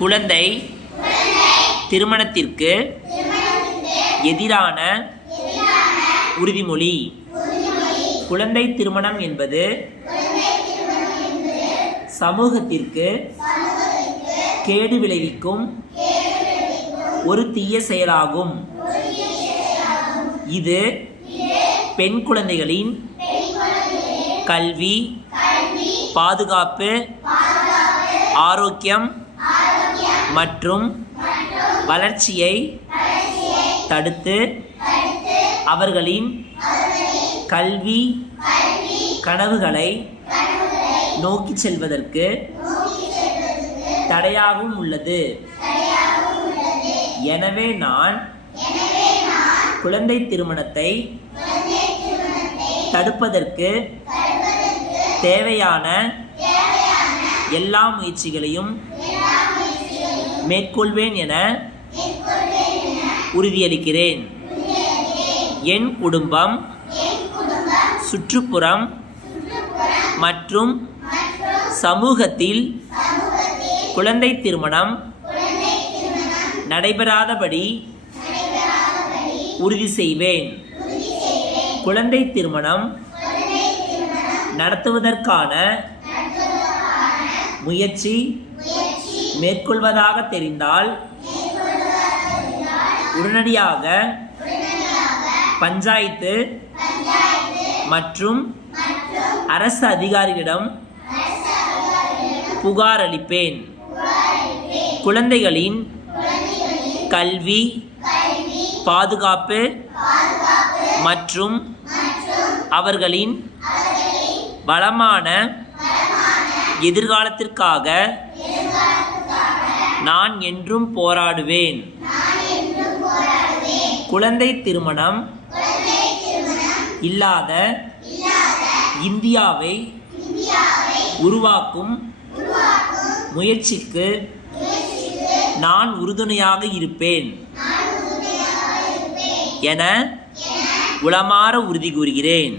குழந்தை திருமணத்திற்கு எதிரான உறுதிமொழி. குழந்தை திருமணம் என்பது சமூகத்திற்கு கேடு விளைவிக்கும் ஒரு தீய செயலாகும். இது பெண் குழந்தைகளின் கல்வி பாதுகாப்பு ஆரோக்கியம் மற்றும் வளர்ச்சியை தடுத்து அவர்களின் கல்வி கனவுகளை நோக்கிச் செல்வதற்கு தடையாகவும் உள்ளது. எனவே நான் குழந்தை திருமணத்தை தடுப்பதற்கு தேவையான எல்லா முயற்சிகளையும் மேற்கொள்வேன் என உறுதியளிக்கிறேன். என் குடும்பம் சுற்றுப்புறம் மற்றும் சமூகத்தில் குழந்தை திருமணம் நடைபெறாதபடி உறுதி செய்வேன். குழந்தை திருமணம் நடத்துவதற்கான முயற்சி மேற்கொள்வதாக தெரிந்தால் உடனடியாக பஞ்சாயத்து மற்றும் அரசு அதிகாரிகளிடம் புகார் அளிப்பேன். குழந்தைகளின் கல்வி பாதுகாப்பு மற்றும் அவர்களின் வளமான எதிர்காலத்திற்காக நான் என்றும் போராடுவேன். குழந்தை திருமணம் இல்லாத இந்தியாவை உருவாக்கும் முயற்சிக்கு நான் உறுதுணையாக இருப்பேன் என உளமாற உறுதி கூறுகிறேன்.